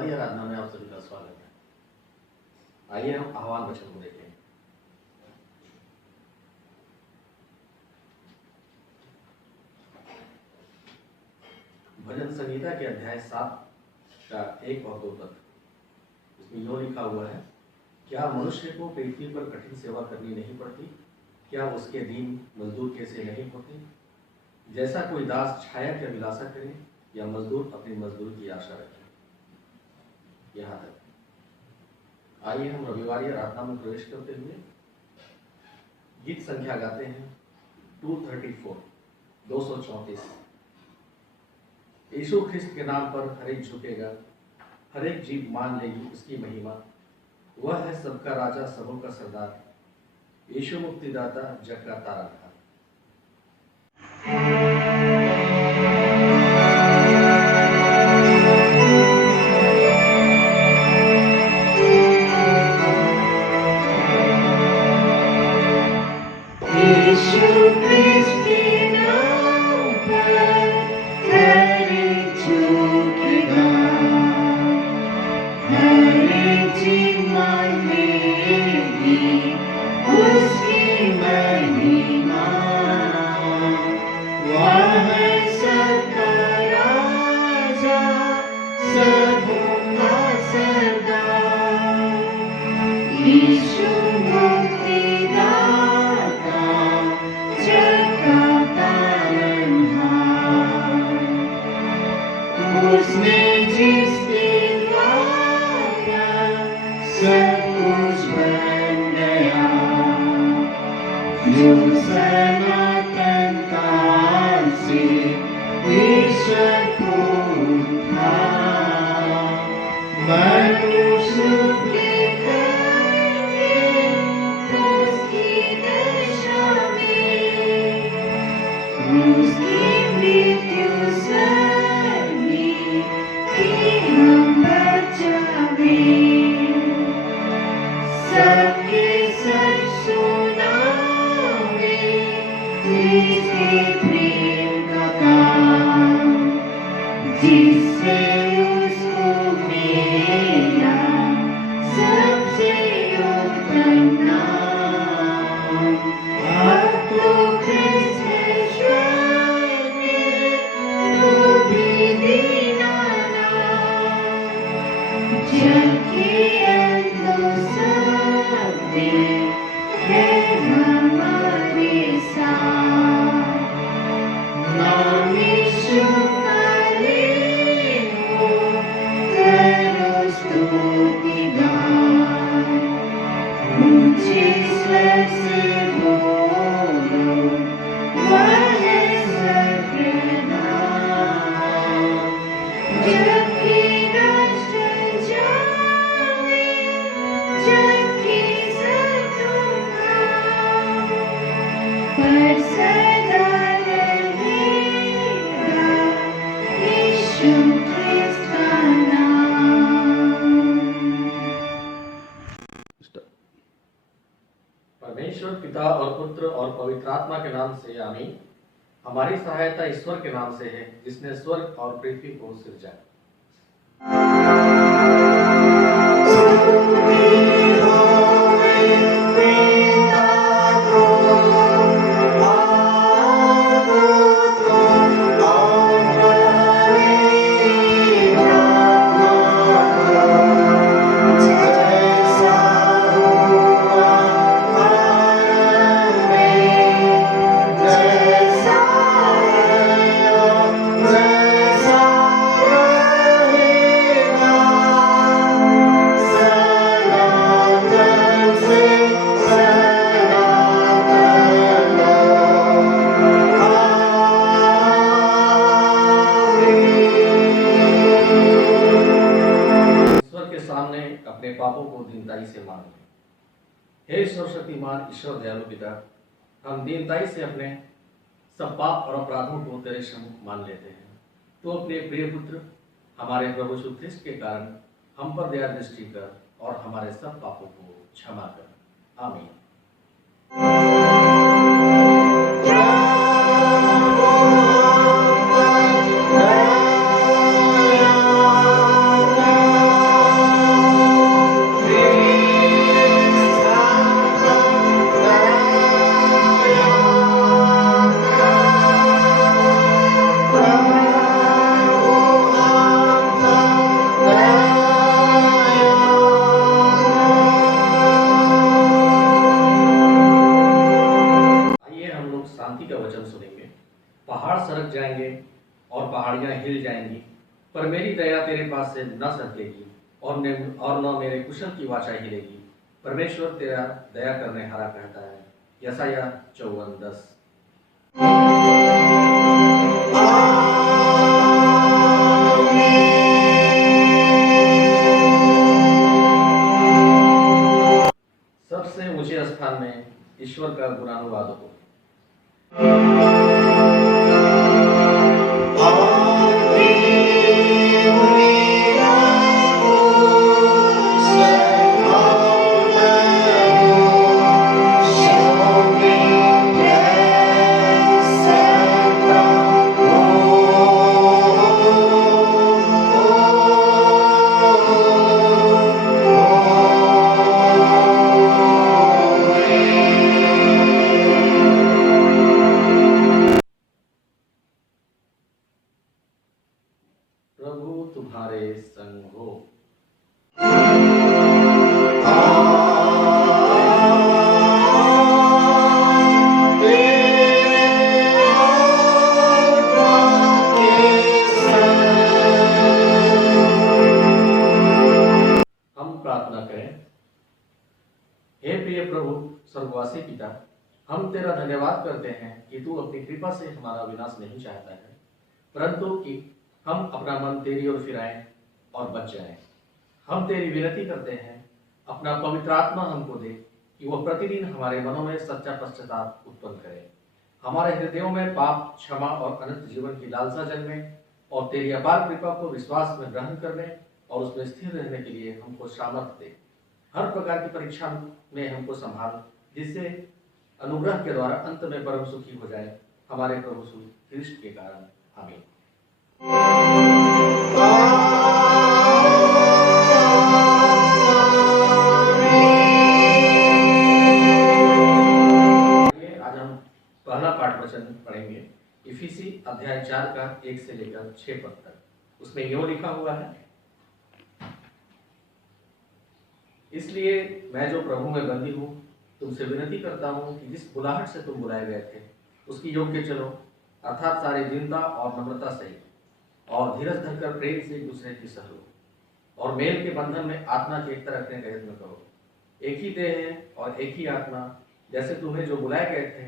रविवारी आराधना में आप सभी का स्वागत है। आइए हम आह्वान वचन को देखें। भजन संहिता के अध्याय 7 का 1 और 2 तक इसमें यूं लिखा हुआ है, क्या मनुष्य को पृथ्वी पर कठिन सेवा करनी नहीं पड़ती? क्या उसके दिन मजदूर कैसे नहीं होते? जैसा कोई दास छाया की अभिलाषा करे या मजदूर अपनी मजदूरी की आशा रखे। यहाँ तक आइए हम रविवारी आराधना में प्रवेश करते हुए गीत संख्या गाते हैं 234 234। यीशु ख्रिस्त के नाम पर हर एक झुकेगा, हर एक जीभ मान लेगी उसकी महिमा। वह है सबका राजा, सबों का सरदार, यीशु मुक्तिदाता, जग का तारनहार। परमेश्वर पिता और पुत्र और पवित्र आत्मा के नाम से आमीन। हमारी सहायता ईश्वर के नाम से है, जिसने स्वर्ग और पृथ्वी को सिरजा। अपने पापों को दीनताई से मांगे। हे सर्वशक्तिमान ईश्वर दयालु पिता, हम दीनताई से अपने सब पाप और अपराधों को तेरे सम्मुख मान लेते हैं। तो अपने प्रिय पुत्र हमारे प्रभु यीशु ख्रिस्त के कारण हम पर दया दृष्टि कर और हमारे सब पापों को क्षमा कर। आमीन। शांति का वचन सुनेंगे। पहाड़ सरक जाएंगे और पहाड़ियां हिल जाएंगी, पर मेरी दया तेरे पास से न सरकेगी और न मेरे कुशल की वाचा हिलेगी। परमेश्वर तेरा दया करने हारा कहता है। यशायाह 54:10। सबसे ऊंचे स्थान में ईश्वर का गुणानुवाद हो। प्रभु तुम्हारे संग हो। हम प्रार्थना करें। हे प्रिय प्रभु स्वर्गवासी पिता, हम तेरा धन्यवाद करते हैं कि तू अपनी कृपा से हमारा विनाश नहीं चाहता है, परंतु कि हम अपना मन तेरी ओर फिराएं और बच जाएं। हम तेरी विनती करते हैं, अपना पवित्र आत्मा हमको दे कि वह प्रतिदिन हमारे मनों में सच्चा पश्चाताप उत्पन्न करे, हमारे हृदयों में पाप क्षमा और अनंत जीवन की लालसा जन्मे और तेरी अपार कृपा को विश्वास में ग्रहण करने और उसमें स्थिर रहने के लिए हमको सामर्थ्य दे। हर प्रकार की परीक्षा में हमको संभाल, जिससे अनुग्रह के द्वारा अंत में परम सुखी हो जाए, हमारे प्रभु ख्रीष्ट के कारण। आमीन। आज हम पहला पाठ वचन पढ़ेंगे, इफिसी अध्याय 4 का 1 से लेकर 6 पद तक। उसमें यूं लिखा हुआ है, इसलिए मैं जो प्रभु में बंदी हूँ तुमसे विनती करता हूँ कि जिस बुलाहट से तुम बुलाए गए थे उसकी योग्य चलो, अर्थात सारी दीनता और नम्रता से और धीरज धरकर प्रेम से एक दूसरे की सह लो और मेल के बंधन में आत्मा की एकता रखने का यत्न करो। एक ही देह है और एक ही आत्मा, जैसे तुम्हें जो बुलाए गए थे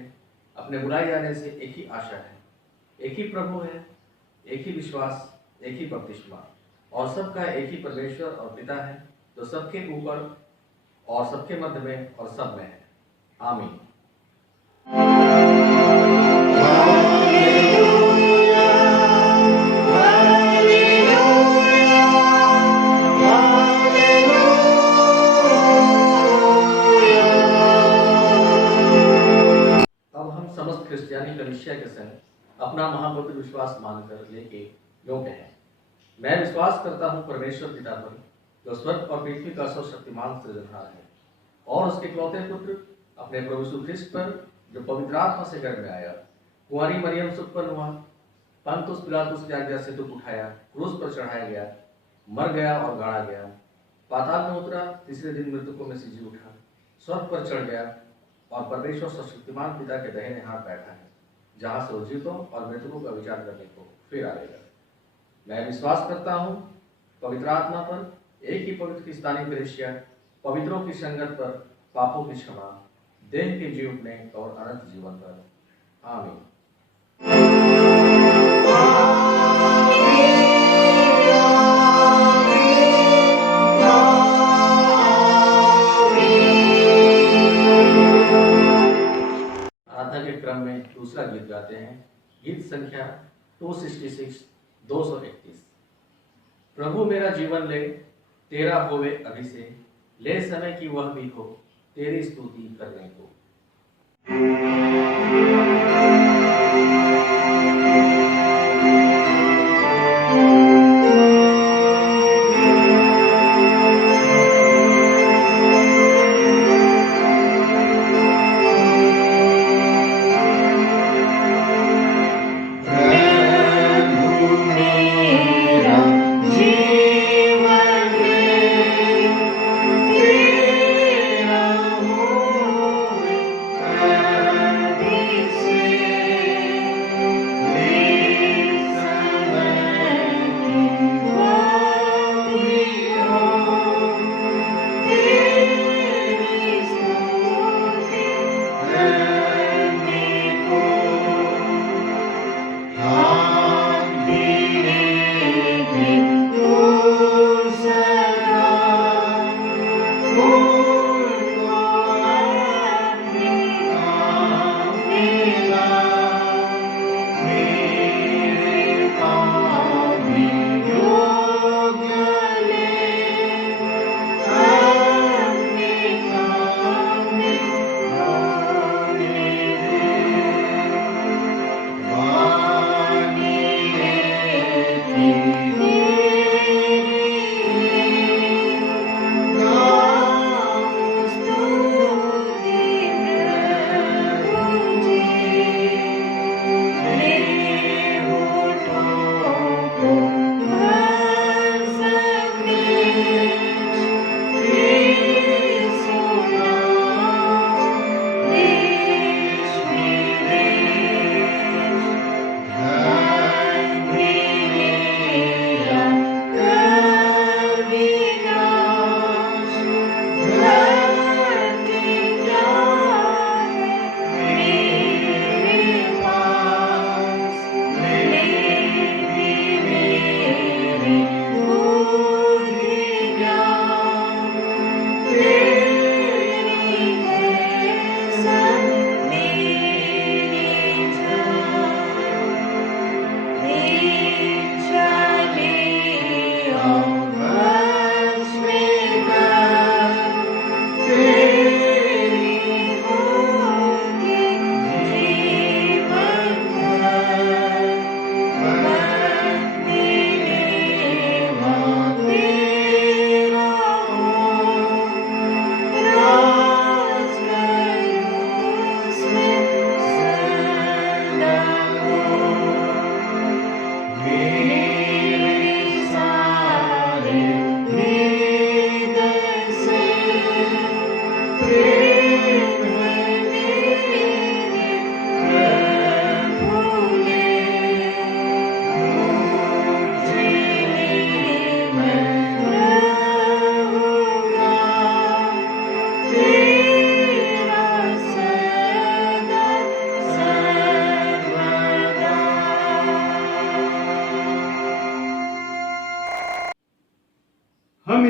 अपने बुलाए जाने से एक ही आशा है। एक ही प्रभु है, एक ही विश्वास, एक ही बपतिस्मा और सबका एक ही परमेश्वर और पिता है, जो सबके ऊपर और सबके मध्य में और सब में है। आमीन। अब हम समस्त क्रिश्चियानी कलीसिया के संग अपना महापवित्र विश्वास मानकर लेके योग्य हैं। मैं विश्वास करता हूँ परमेश्वर पिता पर, जो स्वर्ग और पृथ्वी का सर्वशक्तिमान सृजनहार है, और उसके इकलौते पुत्र अपने प्रभु यीशु ख्रीष्ट पर, जो पवित्र आत्मा से गर्भ में आया, कुंवारी मरियम से उत्पन्न हुआ, पंतुस पिलातुस की आज्ञा से दुख उठाया, क्रूस पर चढ़ाया गया, मर गया और गाड़ा गया, पाताल में उतरा, तीसरे दिन मृतकों में से जी उठा, स्वर्ग पर चढ़ गया और परमेश्वर सर्वशक्तिमान पिता के दाहिने हाथ बैठा है, जहाँ से वो जीवितों और मृतकों का विचार करने को फिर आएगा। मैं विश्वास करता हूँ पवित्र आत्मा पर, एक ही पवित्र स्थानीय कलीसिया, पवित्रों की संगत पर, पापों की क्षमा, देह के जी उठने और अनंत जीवन पर। आमीन। आराधना के क्रम में दूसरा गीत गाते हैं, गीत संख्या 266 231। प्रभु मेरा जीवन ले, तेरा होवे अभिषेक, ले समय की वह भी हो तेरी स्तुति करने को। तेरा हो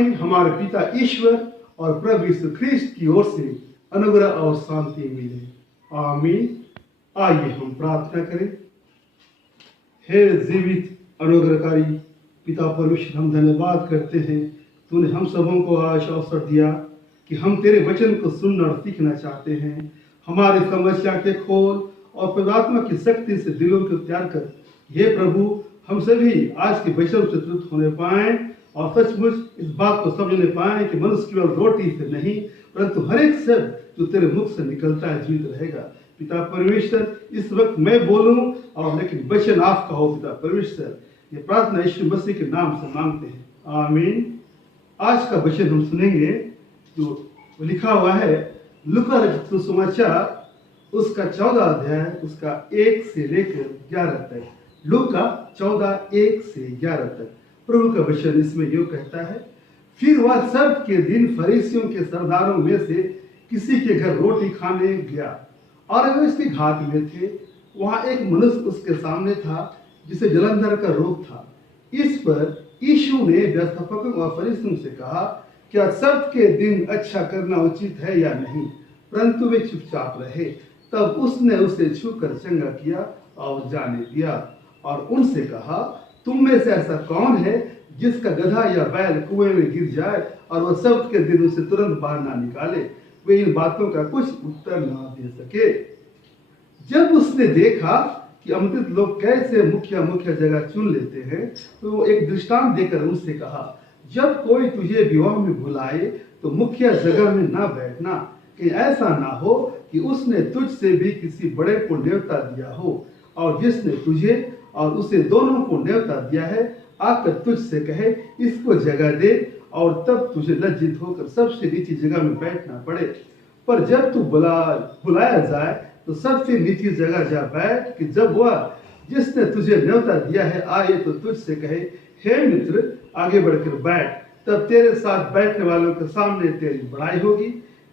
हमें हमारे पिता ईश्वर और प्रभु यीशु ख्रिस्त की ओर से अनुग्रह और शांति मिले। आमीन। आइए हम प्रार्थना करें। हे जीवित अनुग्रहकारी पिता परमेश्वर, हम धन्यवाद करते हैं, तूने हम सबों को आज अवसर दिया कि हम तेरे वचन को सुनना और सीखना चाहते हैं। हमारी समस्या के खोल और पवित्र की शक्ति से दिलों को तैयार कर, हे प्रभु, हम सभी आज के वचन से तृप्त होने पाए और सचमुच इस बात को समझने पाए कि मनुष्य केवल रोटी से नहीं परंतु हर एक शब्द जो तेरे मुख से निकलता है जीवित रहेगा। पिता परमेश्वर, इस वक्त मैं बोलूं और लेकिन वचन आपका हो। पिता परमेश्वर, ये प्रार्थना यीशु मसीह के नाम से मांगते हैं, आमीन। आज का वचन हम सुनेंगे जो लिखा हुआ है लूका रचित सुसमाचार उसका 14 अध्याय उसका 1 से लेकर 11 तक। लूका 14 1 से 11 तक प्रभु का वचन इसमें यूं कहता है, फिर वह सब के दिन फरीसियों के सरदारों में से किसी के घर रोटी खाने गया और वे उसके घात में थे। वहां एक मनुष्य उसके सामने था जिसे जलंधर का रोग था। इस पर यीशु ने व्यवस्थापकों और फरीसियों से कहा, क्या सब के दिन अच्छा करना उचित है या नहीं? परंतु वे चुपचाप रहे। तब उसने उसे छूकर चंगा किया और जाने दिया और उनसे कहा, तुम में से ऐसा कौन है जिसका गधा या बैल कुएं में गिर जाए और वह सब के दिन उसे तुरंत बाहर ना निकाले? वे इन बातों का कुछ उत्तर ना दे सके। जब उसने देखा कि आमंत्रित लोग कैसे मुख्य जगह चुन लेते हैं, तो वो एक दृष्टांत देकर उनसे कहा, जब कोई तुझे विवाह में बुलाए तो मुख्य जगह में ना बैठना, कि ऐसा ना हो कि उसने तुझसे भी किसी बड़े को न्योता दिया हो और जिसने तुझे और उसे दोनों को न्योता दिया है आकर तुझसे कहे, इसको जगह दे, और तब तुझे लज्जित होकर सबसे नीची जगह में बैठना पड़े। पर जब तू बुलाया जाए तो सबसे नीची जगह जा बैठ, कि जब वह जिसने तुझे न्योता दिया है आए तो तुझसे कहे, हे मित्र, आगे बढ़कर बैठ। तब तेरे साथ बैठने वालों के सामने तेरी बड़ाई होगी,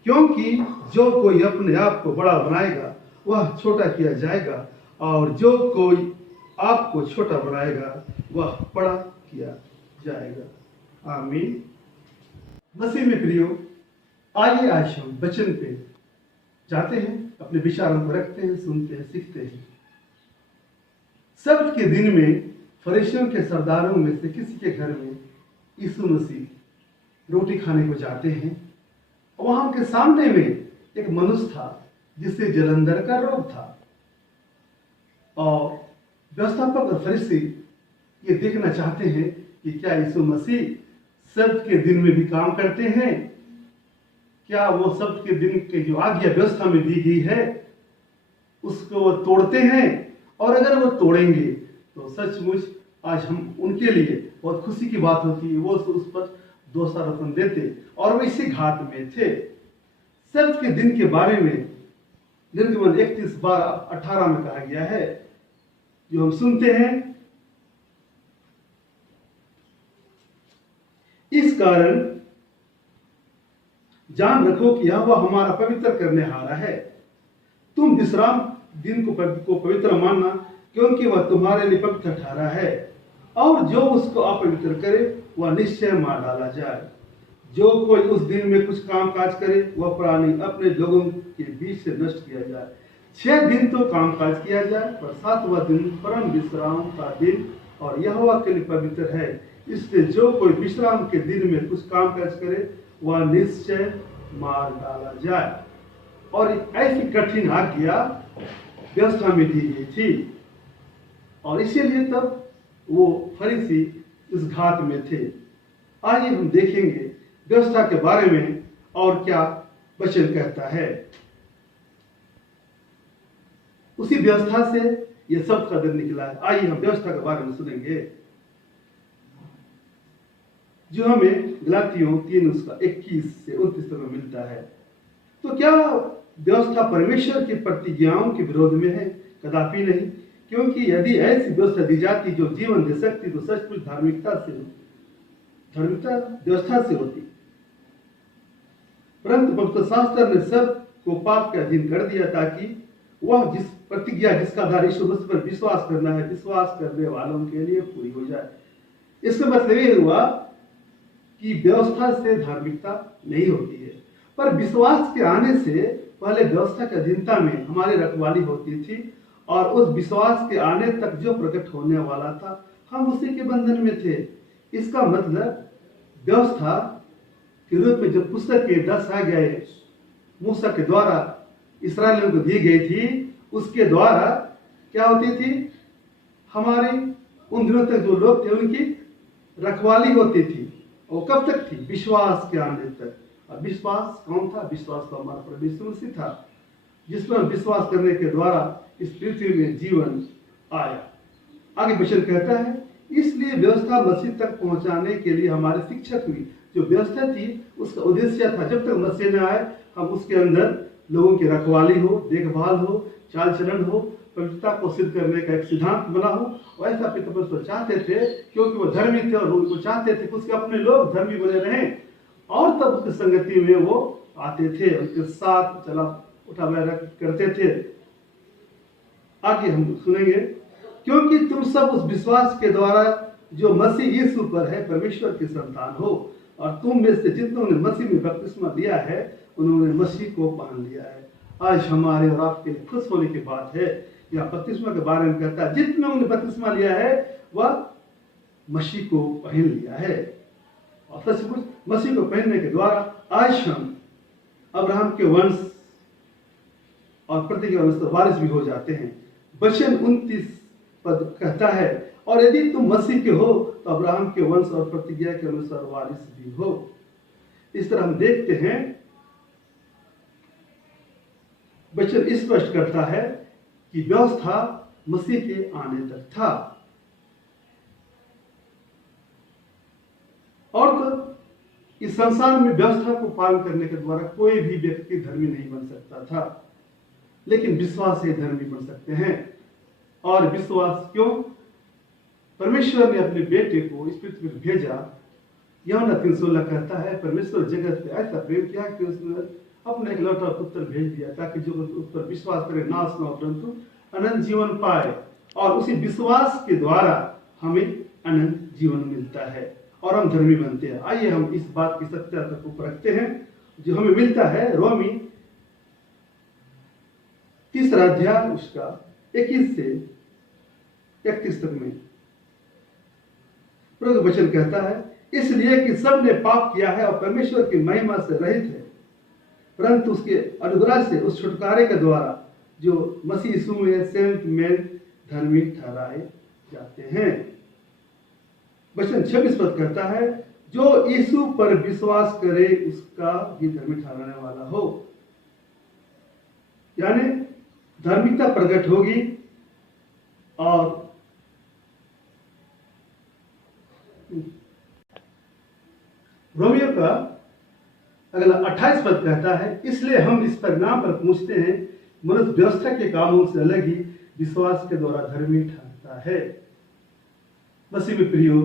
क्योंकि जो कोई अपने आप को बड़ा बनाएगा वह छोटा किया जाएगा, और जो कोई आपको छोटा बनाएगा वह बड़ा किया जाएगा। आमीन। मसीह में प्रियो, आइए आज हम वचन पे जाते हैं, अपने विचारों को रखते हैं, सुनते हैं, सीखते हैं। सब्त के दिन में फरीसियों के सरदारों में से किसी के घर में यीशु मसीह रोटी खाने को जाते हैं। वहां उनके सामने में एक मनुष्य था जिसे जलंधर का रोग था, और व्यवस्थापक और फरीसी ये देखना चाहते हैं कि क्या यीशु मसीह सब्त के दिन में भी काम करते हैं, क्या वो सब्त के दिन के जो आज्ञा व्यवस्था में दी गई है उसको वो तोड़ते हैं, और अगर वो तोड़ेंगे तो सचमुच आज हम उनके लिए बहुत खुशी की बात होती है, वो उस पर दोषारोपण देते, और वो इसी घात में थे। सब्त के दिन के बारे में निर्गमन 31:18 में कहा गया है, जो हम सुनते हैं, इस कारण जान रखो कि यह वह हमारा पवित्र करने हारा है। तुम विश्राम दिन को पवित्र मानना, क्योंकि वह तुम्हारे लिए पवित्र ठहरा है, और जो उसको अपवित्र करे वह निश्चय मार डाला जाए। जो कोई उस दिन में कुछ काम काज करे वह प्राणी अपने लोगों के बीच से नष्ट किया जाए। 6 दिन तो काम काज किया जाए, पर 7वां दिन परम विश्राम का दिन और यहोवा के लिए पवित्र है। इसलिए जो कोई विश्राम के दिन में कुछ काम काज करे वह निश्चय मार डाला जाए। और ऐसी कठिन आज्ञा व्यवस्था में दी गई थी, और इसीलिए तब वो फरीसी इस घात में थे। आइए हम देखेंगे व्यवस्था के बारे में और क्या वचन कहता है। उसी व्यवस्था से यह सब का दिन निकला है। आइए हम व्यवस्था के बारे में सुनेंगे, जो हमें गलातियों 3 उसका 21 से 29 तक मिलता है। तो क्या व्यवस्था परमेश्वर की प्रतिज्ञाओं के विरोध में है? कदापि नहीं, क्योंकि यदि ऐसी व्यवस्था दी जाती जो जीवन दे सकती तो सचमुच धार्मिकता व्यवस्था से होती। परंतु पवित्र शास्त्र ने सब को पाप के अधीन कर दिया, ताकि वह जिस प्रतिज्ञा जिसका आधार यीशु मसीह पर विश्वास करना है, विश्वास करने वालों के लिए पूरी हो जाए। इसका मतलब ये हुआ कि व्यवस्था से धार्मिकता नहीं होती है, पर विश्वास के आने से पहले व्यवस्था की अधीनता में हमारी रखवाली होती थी, और उस विश्वास के आने तक जो प्रकट होने वाला था हम उसी के बंधन में थे। इसका मतलब व्यवस्था के रूप में जो पुस्तकें 10 आज्ञाएं मूसा के द्वारा इस्राएलियों को दी गई थी, उसके द्वारा क्या होती थी, हमारे उन दिनों तक जो लोग थे उनकी रखवाली होती थी। और कब तक थी? विश्वास के आने तक। और विश्वास कौन था? विश्वास तो हमारा प्रभु यीशु मसीह था, जिस पर विश्वास करने के द्वारा इस पृथ्वी में जीवन आया। आगे वचन कहता है, इसलिए व्यवस्था मसीह तक पहुंचाने के लिए हमारी शिक्षक हुई। जो व्यवस्था थी उसका उद्देश्य था जब तक मसीह न आए हम उसके अंदर लोगों की रखवाली हो, देखभाल हो, चाल चलन हो, पवित्रता को सिद्ध करने का एक सिद्धांत बना हो। और ऐसा पिता परमेश्वर चाहते थे, क्योंकि वो धर्मी थे और वो चाहते थे कि उसके अपने लोग धर्मी बने रहें, और तब उसकी संगति में वो आते थे, उनके साथ चला उठा बैठा करते थे। आगे हम सुनेंगे, क्योंकि तुम सब उस विश्वास के द्वारा जो मसीह यीशु पर है परमेश्वर की संतान हो, और तुम में से जितनों ने मसीह में बपतिस्मा लिया है उन्होंने मसीह को पहन लिया है। आज हमारे और आपके लिए खुश होने की बात है, यह बपतिस्मा के बारे में कहता है, जितनों ने बपतिस्मा लिया है वह मसीह को पहन लिया है। और सचमुच मसीह को पहनने के द्वारा आज हम अब्राहम के वंश और प्रति के अनुसार वारिस भी हो जाते हैं। वचन 29 पद कहता है, और यदि तुम मसीह के हो तो अब्राहम के वंश और प्रतिज्ञा के अनुसार वारिस भी हो। इस तरह हम देखते हैं, वचन स्पष्ट करता है कि व्यवस्था मसीह के आने तक था, और तो इस संसार में व्यवस्था को पालन करने के द्वारा कोई भी व्यक्ति धर्मी नहीं बन सकता था, लेकिन विश्वास से धर्मी बन सकते हैं। और विश्वास क्यों? परमेश्वर ने अपने बेटे को इस पृथ्वी पर भेजा। यूहन्ना 3:16 कहता है, परमेश्वर जगत पे ऐसा प्रेम किया कि उसने अपने एक लौटा पुत्र भेज दिया, ताकि जो उस पर विश्वास करे नाश न हो परंतु अनंत जीवन पाए। और उसी विश्वास के द्वारा हमें अनंत जीवन मिलता है और हम धर्मी बनते हैं। आइए हम इस बात की सत्यता को परखते हैं जो हमें मिलता है रोमी 3 अध्याय उसका 21 से 31 तक में। प्रभु वचन कहता है, इसलिए कि सब ने पाप किया है और परमेश्वर की महिमा से रहित है, परंतु उसके अनुग्रह से उस छुटकारे के द्वारा जो मसीह यीशु में संत में धर्मी ठहराए जाते हैं। वचन 26 पद कहता है, जो यीशु पर विश्वास करे उसका भी धर्मी ठहराने वाला हो। यानी धार्मिकता प्रकट होगी। और रोमियो का अगला 28 पद कहता है, इसलिए हम इस परिणाम पर पूछते हैं, मनुष्य व्यवस्था के कामों से अलग ही विश्वास के द्वारा धर्मी ठहरता है। मसीह में प्रियो,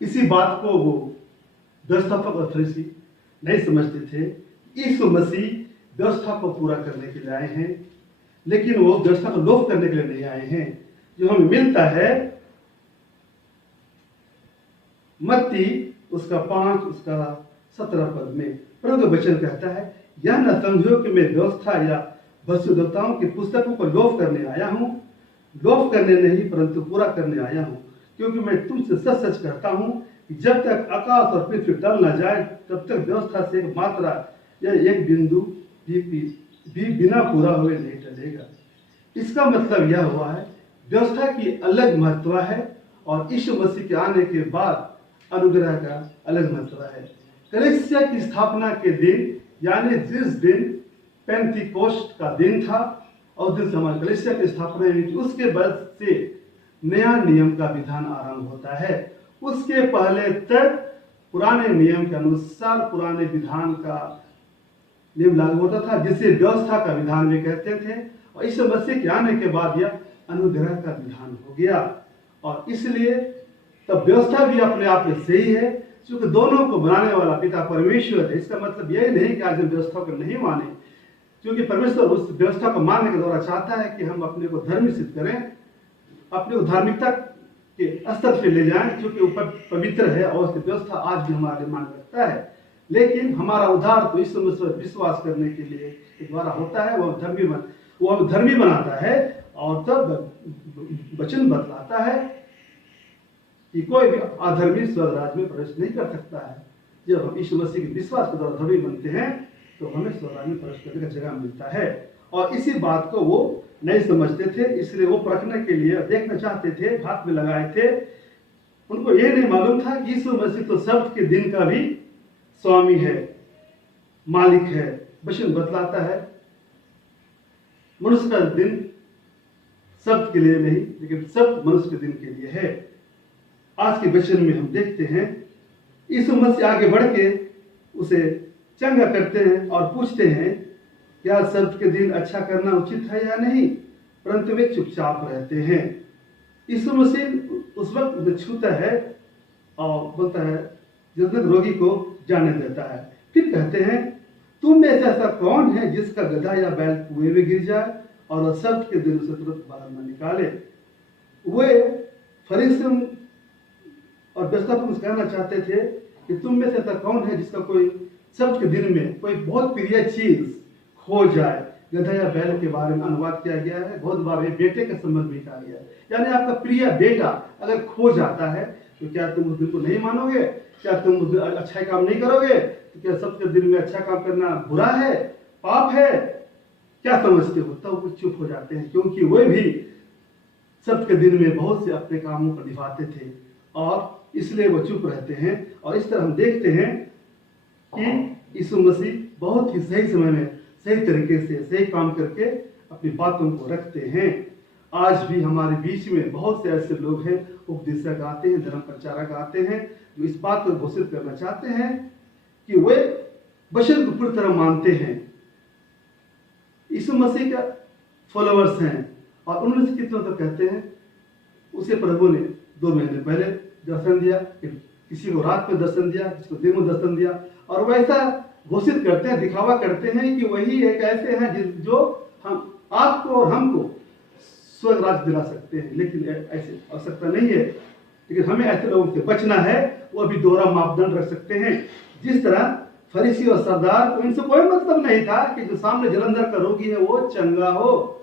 इसी बात को वो व्यवस्थापक और फरीसी नहीं समझते थे। यीशु मसीह व्यवस्था को पूरा करने के लिए आए हैं, लेकिन वो व्यवस्था को लोप करने के लिए नहीं आए हैं। जो हमें मिलता है मत्ती उसका 5 उसका 17 पद में प्रभु का वचन कहता है, यह न समझो कि मैं व्यवस्था या भविष्यद्वक्ताओं की पुस्तकों को लोप करने आया हूँ। लोप करने नहीं परंतु पूरा करने आया हूँ, क्योंकि मैं तुमसे सच सच कहता हूँ कि जब तक आकाश और पृथ्वी टल न जाए तब तक व्यवस्था से एक मात्रा या एक बिंदु भी बिना पूरा हुए नहीं टलेगा। इसका मतलब यह हुआ है, व्यवस्था की अलग महत्व है और यीशु मसीह के आने के बाद अनुग्रह का अलग महत्व है। कलीसिया की स्थापना के दिन, यानी जिस दिन पेंटिकोस्ट का दिन था और दिन से हमारी कलीसिया की स्थापना हुई थी, उसके बाद से नया नियम का विधान आरंभ होता है। उसके पहले तक पुराने नियम के अनुसार पुराने विधान का नियम लागू होता था, जिसे व्यवस्था का विधान भी कहते थे। और इस मसीह के आने के बाद यह अनुग्रह का विधान हो गया। और इसलिए तब व्यवस्था भी अपने आप में सही है, क्योंकि दोनों को बनाने वाला पिता परमेश्वर है। इसका मतलब यह नहीं कि आज हम व्यवस्था को नहीं माने, क्योंकि परमेश्वर उस व्यवस्था को मानने के द्वारा चाहता है कि हम अपने को धर्मी सिद्ध करें, अपने को धार्मिकता के स्तर पे ले जाएं, क्योंकि ऊपर पवित्र है और उसकी व्यवस्था आज भी हमारे मान रखता है। लेकिन हमारा उद्धार तो यीशु मसीह पर विश्वास करने के लिए के द्वारा होता है। वो हमें धर्मी बनाता है और तब वचन बतलाता है कि कोई भी अधर्मी स्वर्ग राज्य में प्रवेश नहीं कर सकता है। जब हम यीशु मसीह के विश्वास के द्वारा धर्मी बनते हैं तो हमें स्वर्ग राज्य में प्रवेश करने का जगह मिलता है। और इसी बात को वो नहीं समझते थे, इसलिए वो परखने के लिए देखना चाहते थे, हाथ में लगाए थे। उनको ये नहीं मालूम था कि यीशु मसीह तो शब्द के दिन का भी स्वामी है, मालिक है। वचन बतलाता है मनुष्य का दिन शब्द के लिए नहीं, लेकिन शब्द मनुष्य के दिन के लिए है। आज के वचन में हम देखते हैं यीशु मसीह आगे बढ़ के उसे चंगा करते हैं और पूछते हैं क्या शब्द के दिन अच्छा करना उचित है या नहीं, परंतु वे चुपचाप रहते हैं। यीशु मसीह उस वक्त उन्हें छूता है और बोलता है, जब रोगी को जाने देता है। फिर कहते हैं तुम में से ऐसा कौन है जिसका गधा या बैल कुएं में गिर जाए और शब्द के दिन उसे तुरंत बाहर न निकाले। वे फरीसियों और व्यवस्थापक कहना चाहते थे कि तुम में से ऐसा कौन है जिसका कोई शब्द के दिन में कोई बहुत प्रिय चीज खो जाए। गधा या बैल के बारे में अनुवाद किया गया है, बहुत बार बेटे के संबंध में कहा गया है। यानी आपका प्रिय बेटा अगर खो जाता है तो क्या तुम उस दिन को नहीं मानोगे? क्या तुम उस दिन अच्छा काम नहीं करोगे? तो क्या सबके दिन में अच्छा काम करना बुरा है, पाप है? क्या समझते हो? तब वो चुप हो जाते हैं, क्योंकि वे भी सबके दिन में बहुत से अपने कामों को निभाते थे और इसलिए वो चुप रहते हैं। और इस तरह हम देखते हैं कि यीशु मसीह बहुत ही सही समय में सही तरीके से सही काम करके अपनी बातों को रखते हैं। आज भी हमारे बीच में बहुत से ऐसे लोग हैं, उपदेशक आते हैं, धर्म प्रचारक आते हैं, जो इस बात को घोषित करना चाहते हैं कि वे वचन को पूरी तरह मानते हैं, यीशु मसीह का फॉलोअर्स हैं। और उनमें से कितने तो कहते हैं उसे प्रभु ने 2 महीने पहले दर्शन दिया, किसी को रात में दर्शन दिया, किसी को दिन में दर्शन दिया, और वैसा घोषित करते हैं, दिखावा करते हैं कि वही एक ऐसे हैं जो हम आपको और हमको स्वर्ग राज्य दिला सकते हैं। लेकिन ऐसे आवश्यकता नहीं है। लेकिन हमें ऐसे लोगों से बचना है। वो अभी दोहरा मापदंड रख सकते हैं। जिस तरह फरीसी और सरदार को इनसे कोई मतलब नहीं था कि जो सामने जलंधर का रोगी है वो चंगा हो,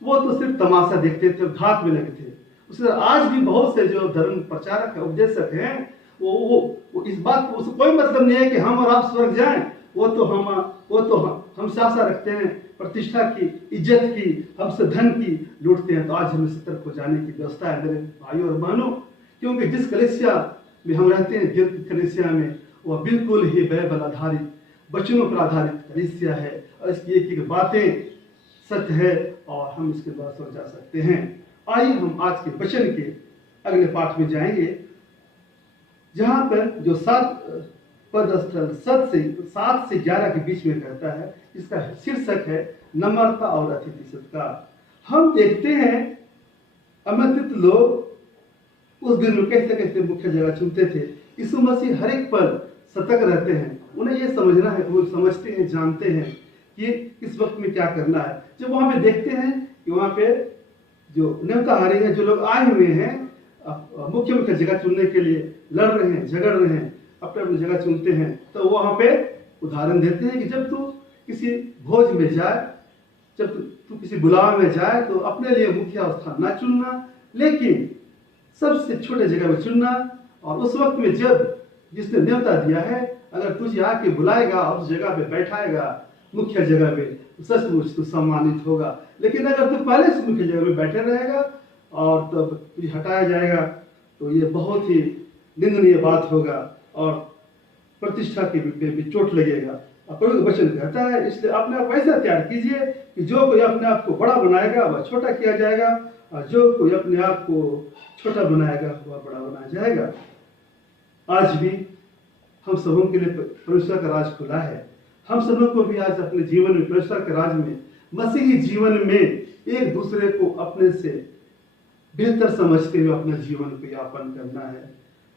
वो तो सिर्फ तमाशा देखते थे, घात में लगे थे। उसी तरह आज भी बहुत से जो धर्म प्रचारक उपदेशक हैं वो इस बात को, उसको कोई मतलब नहीं है कि हम और आप स्वर्ग जाएं। वो तो हम आशा रखते हैं प्रतिष्ठा की, इज्जत की, हमसे धन की लूटते हैं। तो आज हमें सतर्क हो जाने की व्यवस्था है मेरे भाइयों और बहनों, क्योंकि जिस कलीसिया में हम रहते हैं, जिस कलीसिया में, वह बिल्कुल ही बाइबल आधारित, वचनों पर आधारित कलीसिया है और इसकी एक बातें सत्य है और हम इसके द्वारा समझा सकते हैं। आइए हम आज के वचन के अगले पाठ में जाएंगे, जहां पर जो 7 से 11 के बीच में कहता है। इसका शीर्षक है नम्रता और अतिथि सत्कार। हम देखते हैं अमृत लोग उस दिन में कैसे कैसे मुख्य जगह चुनते थे। यीशु मसीह हर एक पर सतर्क रहते हैं। उन्हें यह समझना है, वो समझते हैं, जानते हैं कि किस वक्त में क्या करना है। जब वहां पे देखते हैं कि वहां पे जो न्योताहारी है, जो लोग आए हुए हैं मुख्य जगह चुनने के लिए, लड़ रहे हैं, झगड़ रहे हैं, अपने अपनी जगह चुनते हैं, तो वहां पे उदाहरण देते हैं कि जब तू किसी भोज में जाए, जब तू किसी बुलावे में जाए, तो अपने लिए मुखिया स्थान ना चुनना, लेकिन सबसे छोटे जगह में चुनना। और उस वक्त में जब जिसने न्योता दिया है, अगर तुझे आके बुलाएगा और उस जगह पे बैठाएगा मुख्य जगह पे, तो सचमुच तू सम्मानित होगा। लेकिन अगर तू पहले से मुख्य जगह में बैठे रहेगा और तब तुझे हटाया जाएगा, तो ये बहुत ही निंदनीय बात होगा और प्रतिष्ठा के भी चोट लगेगा। पवित्र वचन कहता है, इसलिए अपने आप ऐसा तैयार कीजिए कि जो कोई अपने आप को बड़ा बनाएगा वह छोटा किया जाएगा, और जो कोई अपने आप को छोटा बनाएगा वह बड़ा बनाया जाएगा। आज भी हम सबों के लिए परमेश्वर का राज खुला है। हम सबों को भी आज अपने जीवन में परमेश्वर के राज में, मसीही जीवन में एक दूसरे को अपने से बेहतर समझते हुए अपने जीवन को यापन करना है,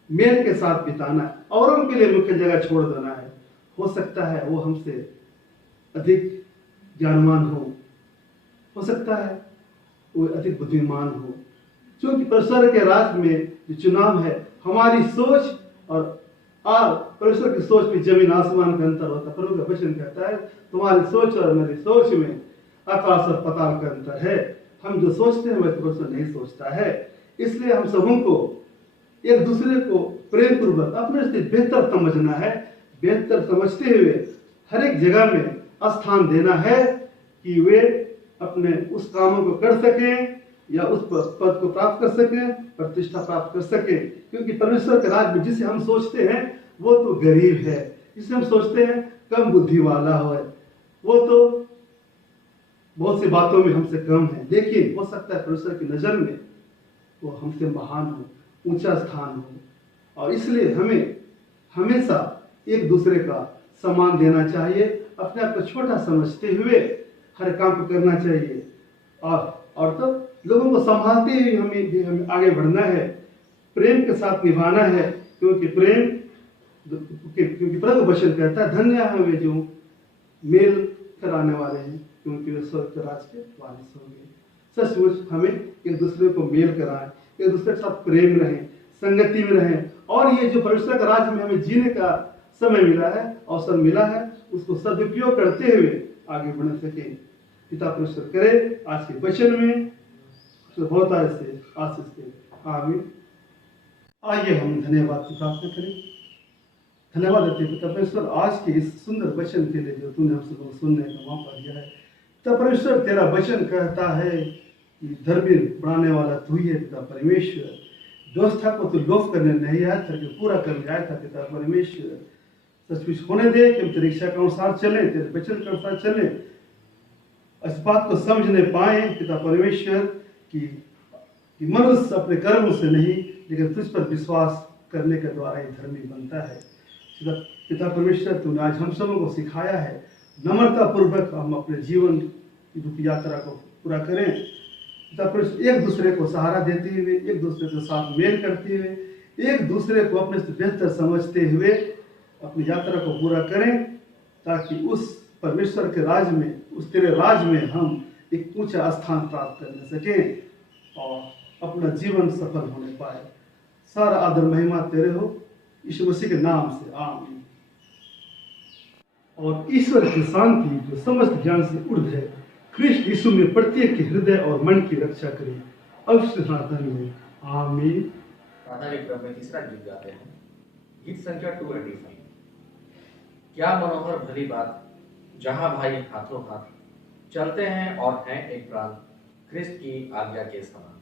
मेल के साथ बिताना है, और उनके लिए मुख्य जगह छोड़ देना है। हो सकता है वो हमसे अधिक ज्ञानवान हो सकता है वो अधिक बुद्धिमान हो, क्योंकि परमेश्वर के राज्य में जो चुनाव है, हमारी सोच और परमेश्वर की सोच में जमीन आसमान का अंतर होता है। प्रभु का वचन कहता है तुम्हारी सोच और मेरी सोच में आकाश और पाताल का अंतर है। हम जो सोचते हैं वह परमेश्वर नहीं सोचता है। इसलिए हम सबों को एक दूसरे को प्रेम पूर्वक अपने से बेहतर समझना है। बेहतर समझते हुए हर एक जगह में स्थान देना है कि वे अपने उस कामों को कर सकें या उस पद को प्राप्त कर सकें, प्रतिष्ठा प्राप्त कर सकें। क्योंकि परमेश्वर के राज्य में जिसे हम सोचते हैं वो तो गरीब है, जिसे हम सोचते हैं कम बुद्धि वाला है, वो तो बहुत सी बातों में हमसे कम है, लेकिन हो सकता है परमेश्वर की नजर में वो हमसे महान हो, ऊंचा स्थान हो। और इसलिए हमें हमेशा एक दूसरे का सम्मान देना चाहिए, अपने आप को छोटा समझते हुए हर काम को करना चाहिए। और तो लोगों को संभालते हुए हमें आगे बढ़ना है, प्रेम के साथ निभाना है। क्योंकि प्रभु वचन कहता है धन्य है वे जो मेल कराने वाले हैं, क्योंकि वे स्वर्ग के राज के वारिस होंगे। सचमुच हमें एक दूसरे को मेल कराएं, एक दूसरे के साथ प्रेम रहें, संगति में रहें, और ये जो परमेश्वर के राज्य में हमें जीने का समय मिला है, अवसर मिला है, उसको सदुपयोग करते हुए आगे बढ़ सके। पिता परमेश्वर करे आज के वचन में बहुत से आशीष दे। आमीन। आइए हम धन्यवाद की प्रार्थना करें। धन्यवाद देते पिता परमेश्वर आज के इस सुंदर वचन के लिए जो तूने हम सबको सुनने का मौका दिया है। पिता परमेश्वर तेरा वचन कहता है कि धर्मी बढ़ाने वाला तू ही है। पिता परमेश्वर व्यवस्था को तो लोप करने नहीं आया था कि पूरा करने आया था। पिता परमेश्वर सचमुच होने दे कि हम तेरी इच्छा के अनुसार चलें, तेरे वचन के अनुसार चलें, इस बात को समझने पाए पिता परमेश्वर कि मनुष्य अपने कर्म से नहीं लेकिन तुझ पर विश्वास करने के द्वारा ही धर्मी बनता है। पिता परमेश्वर तूने आज हम सबों को सिखाया है, नम्रता पूर्वक हम अपने जीवन की यात्रा को पूरा करें। पिता परमेश्वर एक दूसरे को सहारा देते हुए, एक दूसरे के साथ मेल करते हुए, एक दूसरे को अपने से बेहतर समझते हुए अपनी यात्रा को पूरा करें, ताकि उस परमेश्वर के राज में, उस तेरे राज में हम एक ऊंचा स्थान प्राप्त कर सकें और अपना जीवन सफल होने पाए। सारा आदर महिमा तेरे हो, यीशु मसीह के नाम से आमीन। और ईश्वर की शांति जो समस्त ज्ञान से ऊर्ध्व है, ख्रिस्त यीशु में प्रत्येक के हृदय और मन की रक्षा करे अवश्य सनातन में। आमीन। प्रार्थना के क्रम में तीसरा गीत गाते हैं, गीत संख्या 285। क्या मनोहर भली बात जहां भाई हाथों हाथ चलते हैं और हैं एक प्राण ख्रिस्त की आज्ञा के समान।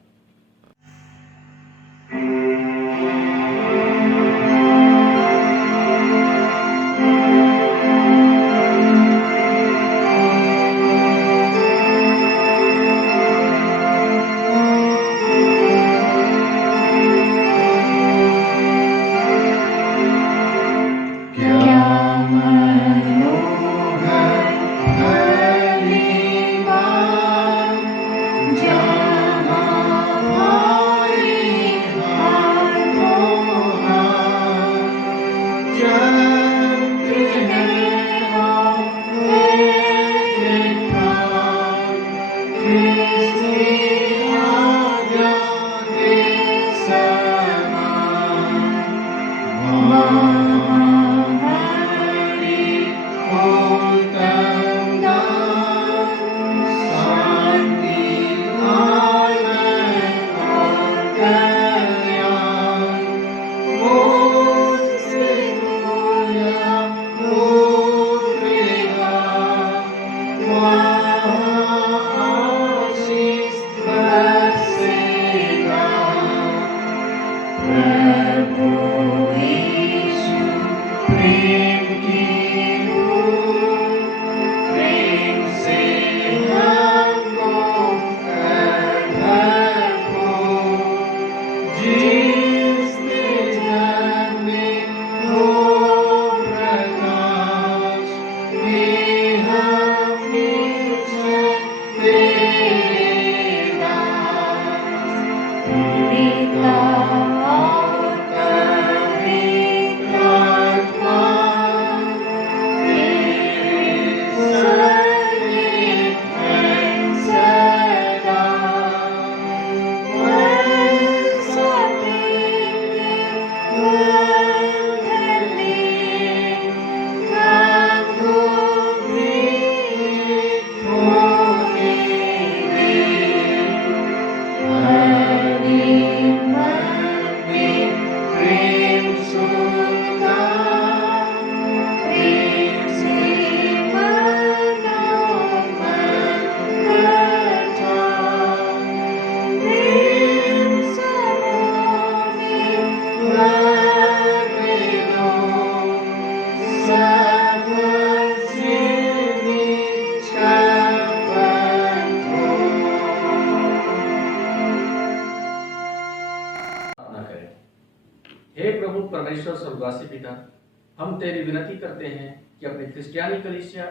परमेश्वर स्वर्गवासी पिता, हम तेरी विनती करते हैं कि अपने क्रिश्चियानी कलीसिया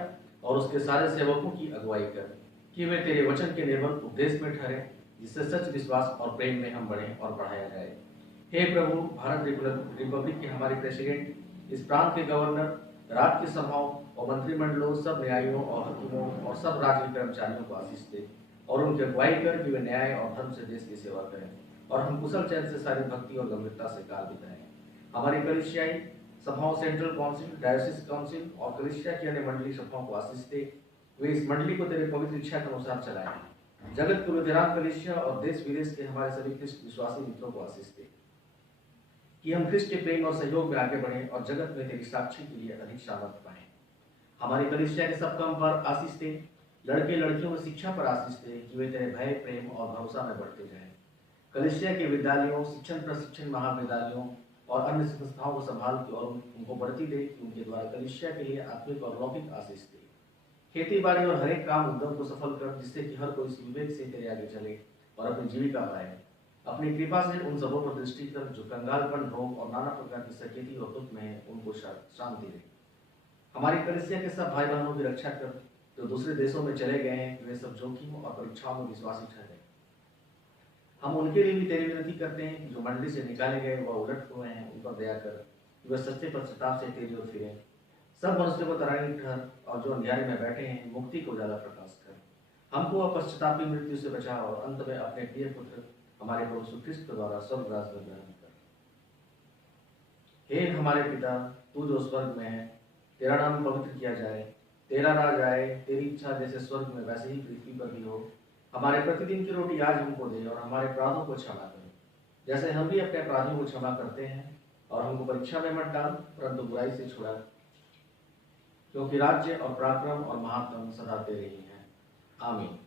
और उसके सारे सेवकों की अगुवाई कर, कि वे तेरे वचन के निर्मल उपदेश में ठहरे, जिससे सच, विश्वास और प्रेम में हम बढ़ें और बढ़ाया जाए। हे प्रभु, भारत रिपब्लिक के हमारे प्रेसिडेंट, इस प्रांत के गवर्नर, राज्य की सभाओं और मंत्रिमंडलों, सब न्यायियों और हकीमों और सब राज्य कर्मचारियों को आशीष दे और उनकी अगुवाई कर कि वे न्याय और धर्म से देश की सेवा करें और हम कुशल चैन से सारी भक्ति और गंभीरता से काल बिताएं। हमारी कलीसियाई सभाओं, सेंट्रल काउंसिल, डायोसिस काउंसिल और कलीसिया की अन्य मंडली सभाओं को आशीष दे। वे इस मंडली को तेरे पवित्र इच्छा के अनुसार चलाएं। जगत को लुथेरान कलीसिया और देश विदेश के हमारे सभी ख्रिस्ट विश्वासी मित्रों को आशीष दे कि हम ख्रिस्ट के प्रेम और सहयोग में आगे बढ़ें और जगत में तेरी साक्षी के लिए अधिक सामर्थ पाएं। हमारी कलीसिया के सब काम पर आशीष दे, लड़के लड़कियों की शिक्षा पर आशीष दे कि वे तेरे भय, प्रेम और भरोसा में बढ़ते जाएं। कलीसिया के विद्यालयों, शिक्षण प्रशिक्षण महाविद्यालयों और अन्य संस्थाओं को संभाल के और उनको बढ़ती दे कि उनके द्वारा कलीसिया के लिए आत्मिक और लौकिक आशीष दे। खेती बाड़ी और हर एक काम उद्यम को सफल कर, जिससे कि हर कोई इस विवेक से तेरे आगे चले और अपनी जीविका पाए। अपनी कृपा से उन सबों पर दृष्टि कर जो कंगालपन, रोग और नाना प्रकार की सकेती और दुख में है, उनको शांति दे। हमारी कलीसिया के सब भाई बहनों की रक्षा कर जो दूसरे देशों में चले गए हैं, वे सब जोखिम और परीक्षाओं में विश्वासी ठहरे। हम उनके लिए भी तेरी विनती करते हैं कि जो मंडली से निकाले गए व उलट हुए हैं, उन पर दया कर, वे सच्चे पश्चाताप से तेरी ओर फिरें। सब मनुष्यों को तराई ठहर और जो अंधियारे में बैठे हैं, मुक्ति को ज्यादा प्रकाश कर। हमको पश्चातापी मृत्यु से बचा और अंत में अपने प्रिय पुत्र हमारे प्रभु यीशु ख्रिस्त द्वारा स्वर्ग राज में ग्रहण कर। हे हमारे पिता, तू जो स्वर्ग में है, तेरा नाम पवित्र किया जाए, तेरा राज आए, तेरी इच्छा जैसे स्वर्ग में वैसे ही पृथ्वी पर भी हो। हमारे प्रतिदिन की रोटी आज हमको दे और हमारे अपराधों को क्षमा कर, जैसे हम भी अपने अपराधियों को क्षमा करते हैं, और हमको परीक्षा में मत डाल, परंतु बुराई से छुड़ा, क्योंकि राज्य और पराक्रम और महात्म सदा तेरे ही हैं। आमीन।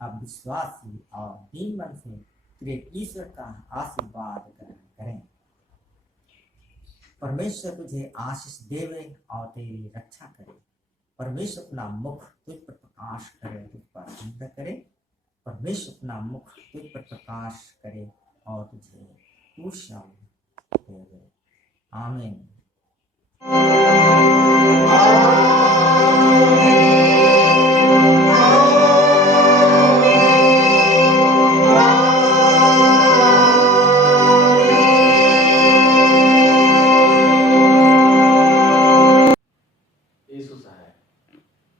अब विश्वासी और दीन मन से प्रिय ईश्वर का आशीर्वाद ग्रहण करें। परमेश्वर तुझे आशीष देवे और तेरी रक्षा करे। परमेश्वर अपना मुख तुझ पर प्रकाश करे, तुझ पर अनुग्रह करे। परमेश्वर अपना मुख तुझ पर प्रकाश करे और तुझे कुशल देवे। आमीन।